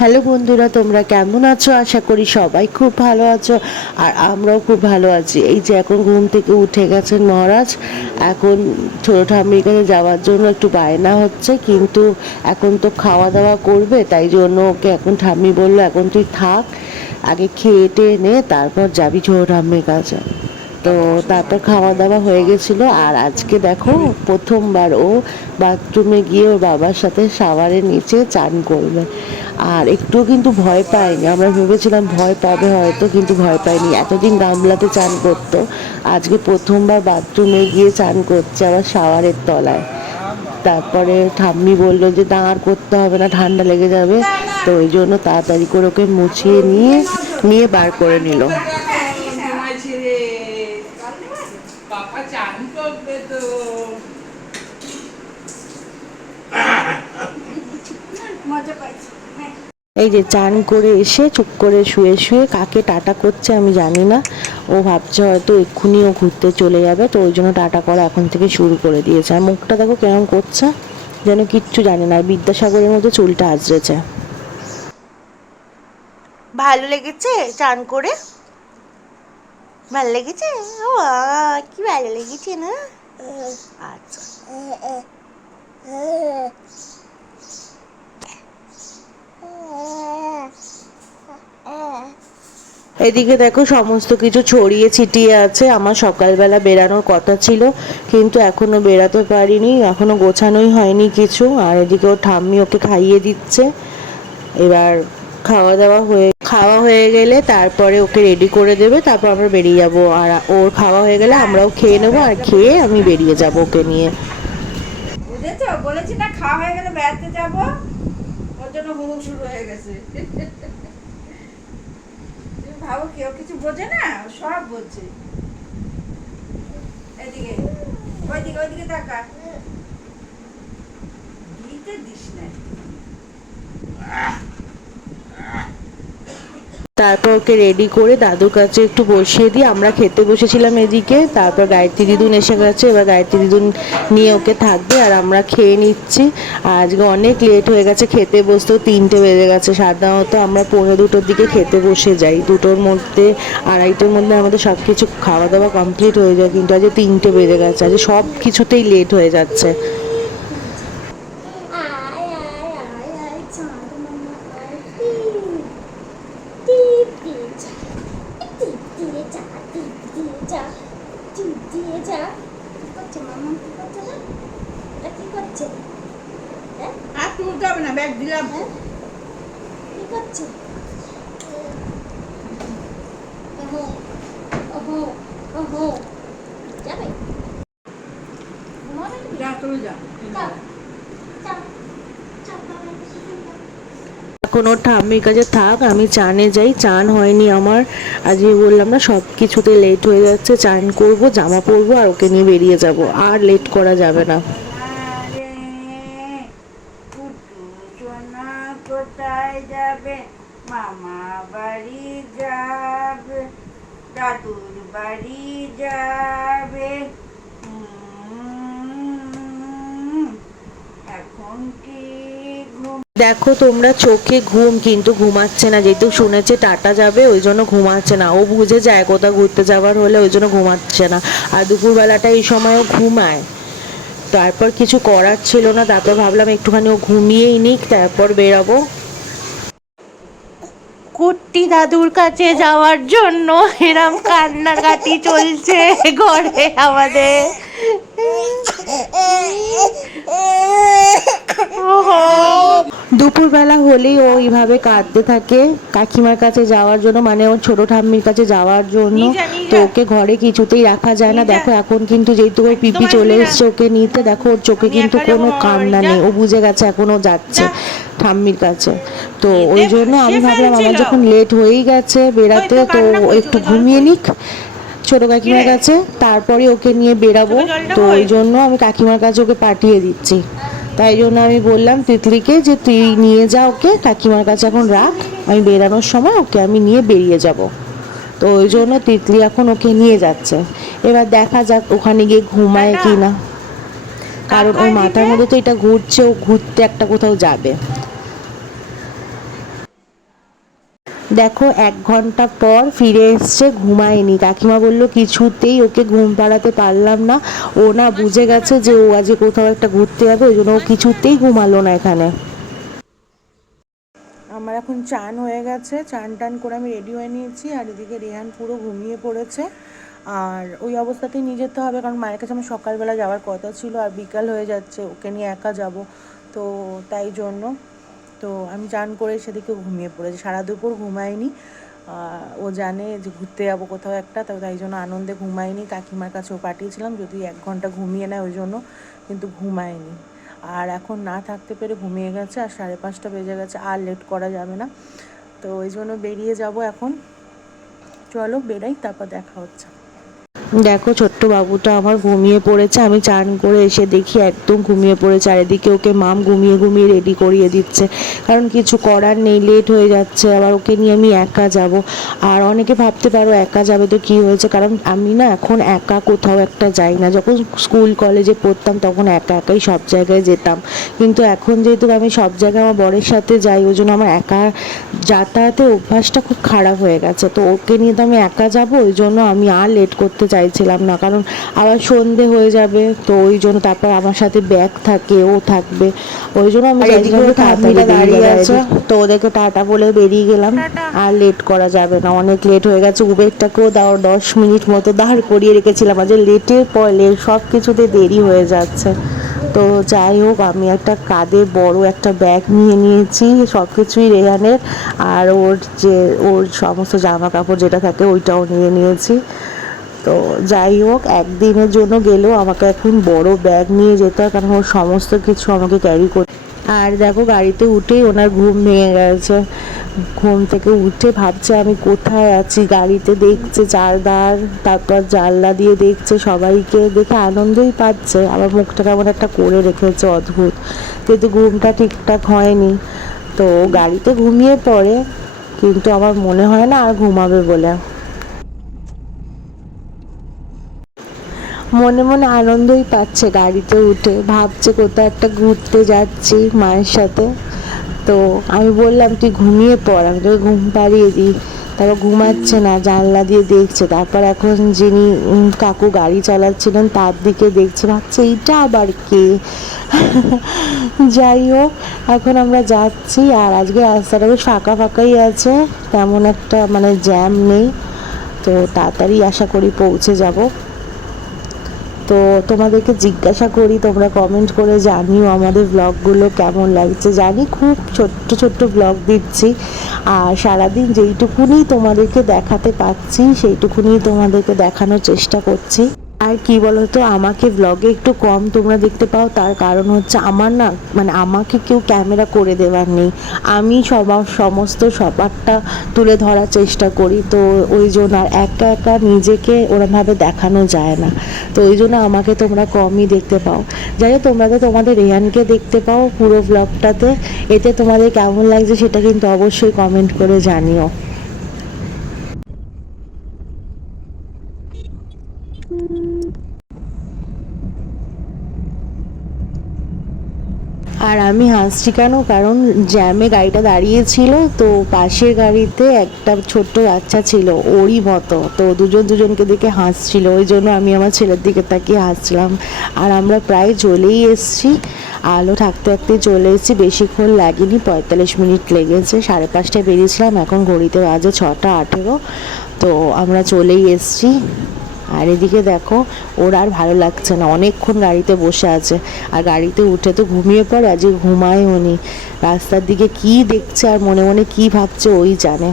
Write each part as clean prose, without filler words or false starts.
Hello বন্ধুরা, তোমরা কেমন আছো? আশা করি সবাই খুব ভালো আছো, আর আমরাও খুব ভালো আছি। এই যে এখন ঘুম থেকে উঠে গেছেন মহারাজ। এখন ছোটো ঠাম্মির কাছে যাওয়ার জন্য একটু বায়না হচ্ছে, কিন্তু এখন তো খাওয়া দাওয়া করবে, তাই জন্য ওকে এখন ঠাম্মি বললো এখন তুই থাক, আগে খেয়ে টেয়ে নে, তারপর যাবি ছোটো ঠাম্মির কাছে। তো তারপর খাওয়া দাওয়া হয়ে গেছিলো। আর আজকে দেখো প্রথমবার ও বাথরুমে গিয়ে ওর বাবার সাথে শাওয়ারের নিচে চান করবে। আর একটুও কিন্তু ভয় পায়নি। আমরা ভেবেছিলাম ভয় পাবে হয়তো, কিন্তু ভয় পায়নি। এতদিন গামলাতে চান করতো, আজকে প্রথমবার বাথরুমে গিয়ে চান করছে, আবার শাওয়ারের তলায়। তারপরে ঠাম্মি বললো যে দাঁড় করতে হবে না, ঠান্ডা লেগে যাবে। তো ওই জন্য তাড়াতাড়ি করে ওকে মুছিয়ে নিয়ে নিয়ে বার করে নিল। এই যে চান করে এসে চুপ করে শুয়ে শুয়ে কাকে টাটা করছে আমি জানি না। ও ভাবছে হয়তো এক্ষুনি ও ঘুরতে চলে যাবে, তো ওই জন্য টাটা করা এখন থেকে শুরু করে দিয়েছে। আর মুখটা দেখো কেমন করছে, যেন কিচ্ছু জানে না। বিদ্যাসাগরের মধ্যে চুলটা আঁচড়েছে। ভালো লেগেছে চান করে? ভালো লেগেছে? ও কি ভালো লেগেছে না? আচ্ছা। এদিকে দেখো সমস্ত কিছু ছড়িয়ে ছিটিয়ে আছে। আমার সকালবেলা বেরানোর কথা ছিল, কিন্তু এখনো বেরাতে পারিনি, এখনো গোছানোই হয়নি কিছু। আর এদিকে ওর ঠাম্মি ওকে খাইয়ে দিচ্ছে। এবার খাওয়া হয়ে গেলে তারপরে ওকে রেডি করে দেবে, তারপর আমরা বেরিয়ে যাব। আর ওর খাওয়া হয়ে গেলে আমরাও খেয়ে নেবো, আর খেয়ে আমি বেরিয়ে যাব ওকে নিয়ে। বুঝেছো, বলেছি না খাওয়া হয়ে গেলে বেড়াতে যাব, ওর জন্য হুড় শুরু হয়ে গেছে। তুমি ভাবো কেউ কিছু বোঝে না, সব বোঝে। এদিকে ওইদিকে ওইদিকে তাকা, দিতে দিস না। তারপর ওকে রেডি করে দাদুর কাছে একটু বসিয়ে দিয়ে আমরা খেতে বসেছিলাম এদিকে। তারপর গায়ত্রী দিদুন এসে গেছে, এবার গায়ত্রী দিদুন নিয়ে ওকে থাকবে, আর আমরা খেয়ে নিচ্ছি। আর আজকে অনেক লেট হয়ে গেছে, খেতে বসতেও 3টে বেজে গেছে। সাধারণত আমরা 1:45-2টোর দিকে খেতে বসে যাই, 2টোর মধ্যে 2:30-র মধ্যে আমাদের সব কিছু খাওয়া দাওয়া কমপ্লিট হয়ে যায়, কিন্তু আজকে 3টে বেজে গেছে। আজকে সব কিছুতেই লেট হয়ে যাচ্ছে। আর তুলতে হবে না, ব্যাগ দিলাম। কি করছো? যাবে? যা তুমি যা। এখন ওর ঠাম্মির কাছে থাক, আমি চানে যাই। চান হয়নি আমার, আজকে বললাম না সব কিছুতে লেট হয়ে যাচ্ছে। চান করব, জামা পরবো, আর ওকে নিয়ে বেরিয়ে যাব। আর লেট করা যাবে না। কোথায় যাবে? মামা বাড়ি যাবে, দাদুর বাড়ি যাবে। এখন কি ঘুম? দেখো তোমরা, চোখে ঘুম, কিন্তু ঘুমাচ্ছে না। যেহেতু শুনেছে টাটা যাবে, ওই জন্য ঘুমাচ্ছে না। ও বুঝে যায় কোথাও ঘুরতে যাওয়ার হলে, ওই জন্য ঘুমাচ্ছে না। আর দুপুরবেলাটা এই সময়ও ঘুমায়। তারপর কিছু করার ছিল না, তারপর ভাবলাম একটুখানি ও ঘুমিয়েই নিক, তারপর বেরাবো। কুট্টি দাদুর কাছে যাওয়ার জন্য এরম কান্নাকাটি চলছে ঘরে আমাদের। দুপুরবেলা হলেই ও এইভাবে কাঁদতে থাকে কাকিমার কাছে যাওয়ার জন্য, মানে ওর ছোট ঠাম্মির কাছে যাওয়ার জন্য। তো ওকে ঘরে কিছুতেই রাখা যায় না। দেখো এখন কিন্তু যেহেতু ওর পিপি চলে এসছে ওকে নিতে, দেখো ওর চোখে কিন্তু কোনো কান্না নেই। ও বুঝে গেছে এখন ও যাচ্ছে ঠাম্মির কাছে। তো ওই জন্য আমি ভাবলাম আমার যখন লেট হয়েই গেছে বেরাতে, তো একটু ঘুমিয়ে নিক ছোট কাকিমার কাছে, তারপরে ওকে নিয়ে বেরাবো। তো ওই জন্য আমি কাকিমার কাছে ওকে পাঠিয়ে দিচ্ছি। তাই জন্য আমি বললাম তিতলিকে যে তুই নিয়ে যা ওকে কাকিমার কাছে, এখন রাখ, আমি বেরানোর সময় ওকে আমি নিয়ে বেরিয়ে যাব। তো ওই জন্য তিতলি এখন ওকে নিয়ে যাচ্ছে। এবার দেখা যাক ওখানে গিয়ে ঘুমায় কি না, কারণ ওর মাথার মধ্যে তো এটা ঘুরছে, ও ঘুরতে একটা কোথাও যাবে। দেখো 1 ঘন্টা পর ফিরে এসছে, ঘুমায়নি। কাকিমা বলল কিছুতেই ওকে ঘুম পাড়াতে পারলাম না। ও না বুঝে গেছে যে ও আজকে কোথাও একটা ঘুরতে যাবে, ওই জন্য ও কিছুতেই ঘুমালো না এখানে। আমার এখন চান হয়ে গেছে, চান টান করে আমি রেডি হয়ে নিয়েছি, আর এদিকে রেহান পুরো ঘুমিয়ে পড়েছে। আর ওই অবস্থাতেই নিয়ে যেতে হবে, কারণ মায়ের কাছে আমার সকালবেলা যাওয়ার কথা ছিল, আর বিকাল হয়ে যাচ্ছে, ওকে নিয়ে একা যাব, তো তাই জন্য তো আমি চান করে সেদিকে ঘুমিয়ে পড়েছি। সারা দুপুর ঘুমায়নি। ও জানে যে ঘুরতে যাবো কোথাও একটা, তো তাই জন্য আনন্দে ঘুমায়নি। কাকিমার কাছেও পাঠিয়েছিলাম যদি 1 ঘন্টা ঘুমিয়ে নেয় ওই জন্য, কিন্তু ঘুমায়নি। আর এখন না থাকতে পেরে ঘুমিয়ে গেছে, আর 5:30 বেজে গেছে, আর লেট করা যাবে না, তো ওই জন্য বেরিয়ে যাব এখন। চলো বেরাই, তারপর দেখা হচ্ছে। দেখো ছোট্ট বাবুটা আমার ঘুমিয়ে পড়েছে, আমি চান করে এসে দেখি একদম ঘুমিয়ে পড়েছে, আর এদিকে ওকে মাম ঘুমিয়ে ঘুমিয়ে রেডি করিয়ে দিচ্ছে, কারণ কিছু করার নেই, লেট হয়ে যাচ্ছে, আবার ওকে নিয়ে আমি একা যাব। আর অনেকে ভাবতে পারো একা যাবে তো কি হয়েছে, কারণ আমি না এখন একা কোথাও একটা যাই না। যখন স্কুল কলেজে পড়তাম তখন একা একাই সব জায়গায় যেতাম, কিন্তু এখন যেহেতু আমি সব জায়গায় আমার বরের সাথে যাই, ওই জন্য আমার একা যাতায়াতের অভ্যাসটা খুব খারাপ হয়ে গেছে। তো ওকে নিয়ে তো আমি একা যাব, ওই জন্য আমি আর লেট করতে চাইছিলাম না, কারণ আবার সন্ধে হয়ে যাবে, তো ওই জন্য তারপর আমার সাথে ব্যাগ থাকে, ও থাকবে, ওই জন্য আমি চাইছিলাম যে তাড়াতাড়ি দাঁড়িয়ে আছে, তো ওদেরকে টাটা বলে বেরিয়ে গেলাম। আর লেট করা যাবে না, অনেক লেট হয়ে গেছে। উবেরটাকেও 10 মিনিট মতো দাঁড় করিয়ে রেখেছিলাম, আজ লেটের পর লেট, সব কিছুতে দেরি হয়ে যাচ্ছে। তো যাই হোক, আমি একটা কাঁধে বড় একটা ব্যাগ নিয়ে নিয়েছি, সব কিছুই রেহানের, আর ওর সমস্ত জামা কাপড় যেটা থাকে ওইটাও নিয়ে নিয়েছি। তো যাই হোক, একদিনের জন্য গেলেও আমাকে এখন বড় ব্যাগ নিয়ে যেতে হয়, কারণ ওর সমস্ত কিছু আমাকে ক্যারি করতে। আর দেখো গাড়িতে উঠেই ওনার ঘুম ভেঙে গেছে, ঘুম থেকে উঠে ভাবছে আমি কোথায় আছি, গাড়িতে দেখছে চারদার, তারপর জানলা দিয়ে দেখছে সবাইকে, দেখে আনন্দই পাচ্ছে, আবার মুখটা কেমন একটা করে রেখেছে অদ্ভুত, কিন্তু ঘুমটা ঠিকঠাক হয়নি। তো গাড়িতে ঘুমিয়ে পড়ে, কিন্তু আমার মনে হয় না আর ঘুমাবে বলে। মনে মনে আনন্দই পাচ্ছে, গাড়িতে উঠে ভাবছে কোথাও একটা ঘুরতে যাচ্ছি মায়ের সাথে। তো আমি বললাম তুই ঘুমিয়ে পড়, আমি তোকে ঘুম পাড়িয়ে দিই। তারপর ঘুমাচ্ছে না, জানলা দিয়ে দেখছে, তারপর এখন যিনি কাকু গাড়ি চালাচ্ছিলেন তার দিকে দেখছে, ভাবছে এইটা আবার কে। যাই হোক, এখন আমরা যাচ্ছি, আর আজকে রাস্তাটা বেশ ফাঁকা ফাঁকাই আছে, তেমন একটা মানে জ্যাম নেই, তো তাড়াতাড়ি আশা করি পৌঁছে যাব। তো তোমাদেরকে জিজ্ঞাসা করি, তোমরা কমেন্ট করে জানিও আমাদের ব্লগগুলো কেমন লাগছে। জানি খুব ছোট্ট ছোট্ট ব্লগ দিচ্ছি, আর সারাদিন যেইটুকুনি তোমাদেরকে দেখাতে পাচ্ছি সেইটুকুনি তোমাদেরকে দেখানোর চেষ্টা করছি। আর কি বলতো, আমাকে ব্লগে একটু কম তোমরা দেখতে পাও, তার কারণ হচ্ছে আমার না মানে আমাকে কেউ ক্যামেরা করে দেওয়ার নেই, আমি সবারটা তুলে ধরার চেষ্টা করি, তো ওই জন্য আর একা একা নিজেকে ওরমভাবে দেখানো যায় না, তো ওই জন্য আমাকে তোমরা কমই দেখতে পাও। যাই হোক, তোমরা তো তোমাদের রেহানকে দেখতে পাও পুরো ব্লগটাতে, এতে তোমাদের কেমন লাগছে সেটা কিন্তু অবশ্যই কমেন্ট করে জানিও। আর আমি হাসছি কেন, কারণ জ্যামে গাড়িটা দাঁড়িয়েছিল, তো পাশের গাড়িতে একটা ছোট্ট বাচ্চা ছিল ওরই মতো, তো দুজন দুজনকে দেখে হাসছিল, ওই জন্য আমি আমার ছেলের দিকে তাকিয়ে হাসছিলাম। আর আমরা প্রায় চলেই এসেছি, আলো থাকতে থাকতে চলে এসেছি, বেশিক্ষণ লাগেনি, 45 মিনিট লেগেছে, 5:30টায় বেরিয়েছিলাম, এখন ঘড়িতে বাজে 6:18, তো আমরা চলেই এসেছি। আর এদিকে দেখো, ওর আর ভালো লাগছে না, অনেকক্ষণ গাড়িতে বসে আছে, আর গাড়িতে উঠে তো ঘুমিয়ে পড়ে, আজকে ঘুমায়ও নি, রাস্তার দিকে কি দেখছে আর মনে মনে কি ভাবছে ওই জানে।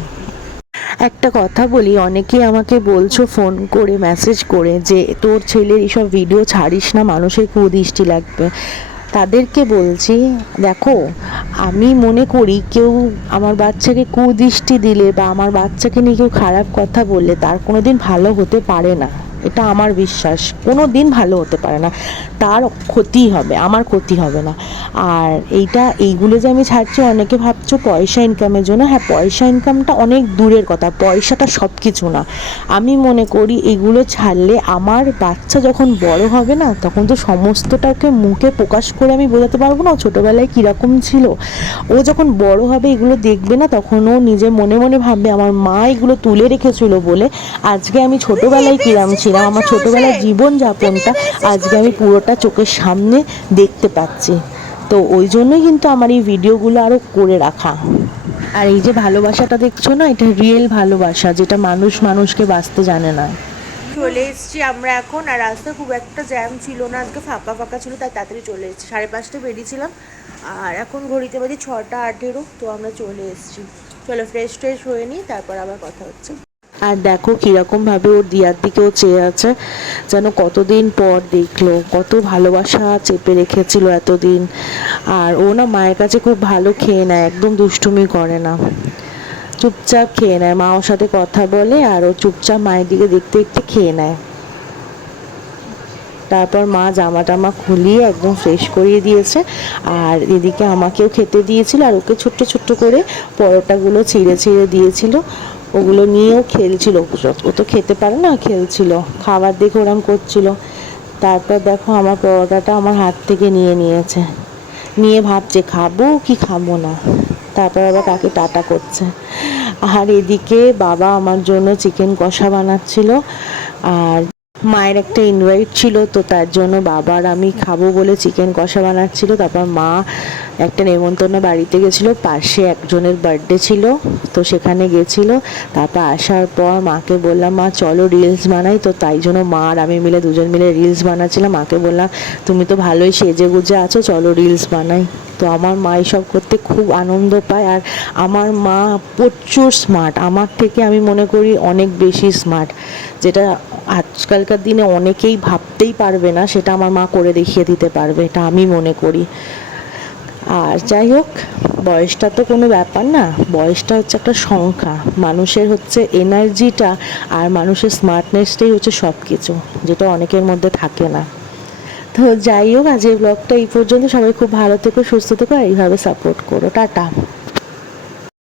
একটা কথা বলি, অনেকেই আমাকে বলছো ফোন করে মেসেজ করে যে তোর ছেলের এইসব ভিডিও ছাড়িস না, মানুষের কুদৃষ্টি লাগবে। তাদেরকে বলছি, দেখো আমি মনে করি কেউ আমার বাচ্চাকে কুদৃষ্টি দিলে বা আমার বাচ্চাকে নিয়ে কেউ খারাপ কথা বললে তার কোনো দিন ভালো হতে পারে না। এটা আমার বিশ্বাস, কোনো দিন ভালো হতে পারে না, তার ক্ষতি হবে, আমার ক্ষতি হবে না। আর এইগুলো যে আমি ছাড়ছি, অনেকে ভাবছো পয়সা ইনকামের জন্য। হ্যাঁ, পয়সা ইনকামটা অনেক দূরের কথা, পয়সাটা সব কিছু না। আমি মনে করি এগুলো ছাড়লে আমার বাচ্চা যখন বড় হবে না, তখন তো সমস্তটাকে মুখে প্রকাশ করে আমি বোঝাতে পারবো না ও ছোটোবেলায় কীরকম ছিল। ও যখন বড় হবে এগুলো দেখবে না, তখন ও নিজে মনে মনে ভাববে আমার মা এগুলো তুলে রেখেছিল বলে আজকে আমি ছোটোবেলায় কিরাম ছিলাম, আমার ছোটোবেলার জীবনযাপনটা আজকে আমি পুরোটা চোখের সামনে দেখতে পাচ্ছি। তো ওই জন্যই কিন্তু আমার এই ভিডিওগুলো আরও করে রাখা। আর এই যে ভালোবাসাটা দেখছো না, এটা রিয়েল ভালোবাসা, যেটা মানুষ মানুষকে বাঁচতে জানে না। চলে এসেছি আমরা এখন, আর রাস্তায় খুব একটা জ্যাম ছিল না, আজকে ফাঁকা ফাঁকা ছিল, তাই তাড়াতাড়ি চলে এসেছি। 5:30 বেরিয়েছিলাম, আর এখন ঘড়িতে বাজে 6:18। তো আমরা চলে এসেছি। চলো ফ্রেশ ট্রেশ হয়ে নিই, তারপর আবার কথা হচ্ছে। আর দেখো কীরকমভাবে ওর দিয়ার দিকেও চেয়ে আছে, যেন কতদিন পর দেখলো, কত ভালোবাসা চেপে রেখেছিল এতদিন। আর ও না মায়ের কাছে খুব ভালো খেয়ে নেয়, একদম দুষ্টুমি করে না, চুপচাপ খেয়ে নেয়। মা ওর সাথে কথা বলে আর ও চুপচাপ মায়ের দিকে দেখতে দেখতে খেয়ে নেয়। তারপর মা জামা টামা খুলিয়ে একদম ফ্রেশ করিয়ে দিয়েছে, আর এদিকে আমাকেও খেতে দিয়েছিল, আর ওকে ছোট্ট ছোট্ট করে পরোটাগুলো ছিঁড়ে ছিঁড়ে দিয়েছিল, ওগুলো নিয়েও খেলছিল। ও তো খেতে পারে না, খেলছিল, খাবার দেখে ওরম করছিল। তারপর দেখো আমার পরোটাটা আমার হাত থেকে নিয়ে নিয়েছে, নিয়ে ভাবছে খাবো কি খাবো না। তারপর আবার কাকে টাটা করছে। আর এদিকে বাবা আমার জন্য চিকেন কষা বানাচ্ছিল, আর মায়ের একটা ইনভাইট ছিল, তো তার জন্য বাবার আমি খাবো বলে চিকেন কষা বানাচ্ছিল। তারপর মা একটা নেমন্তন্ন বাড়িতে গেছিলো, পাশে একজনের বার্থডে ছিল, তো সেখানে গেছিলো। তারপর আসার পর মাকে বললাম মা চলো রিলস বানাই, তো তাই জন্য মা আর আমি মিলে দুজন মিলে রিলস বানাচ্ছিলাম। মাকে বললাম তুমি তো ভালোই সেজে গুজে আছো, চলো রিলস বানাই। তো আমার মা এইসব করতে খুব আনন্দ পায়, আর আমার মা প্রচুর স্মার্ট, আমার থেকে আমি মনে করি অনেক বেশি স্মার্ট, যেটা আজকালকার দিনে অনেকেই ভাবতেই পারবে না, সেটা আমার মা করে দেখিয়ে দিতে পারবে, এটা আমি মনে করি। আর যাই হোক, বয়সটা তো কোনো ব্যাপার না, বয়সটা হচ্ছে একটা সংখ্যা, মানুষের হচ্ছে এনার্জিটা আর মানুষের স্মার্টনেসটাই হচ্ছে সব কিছু, যেটা অনেকের মধ্যে থাকে না। তো যাই হোক, আজ এই ব্লগটা এই পর্যন্ত। সবাই খুব ভালো থেকো, সুস্থ থেকো, আর এইভাবে সাপোর্ট করো। টাটা।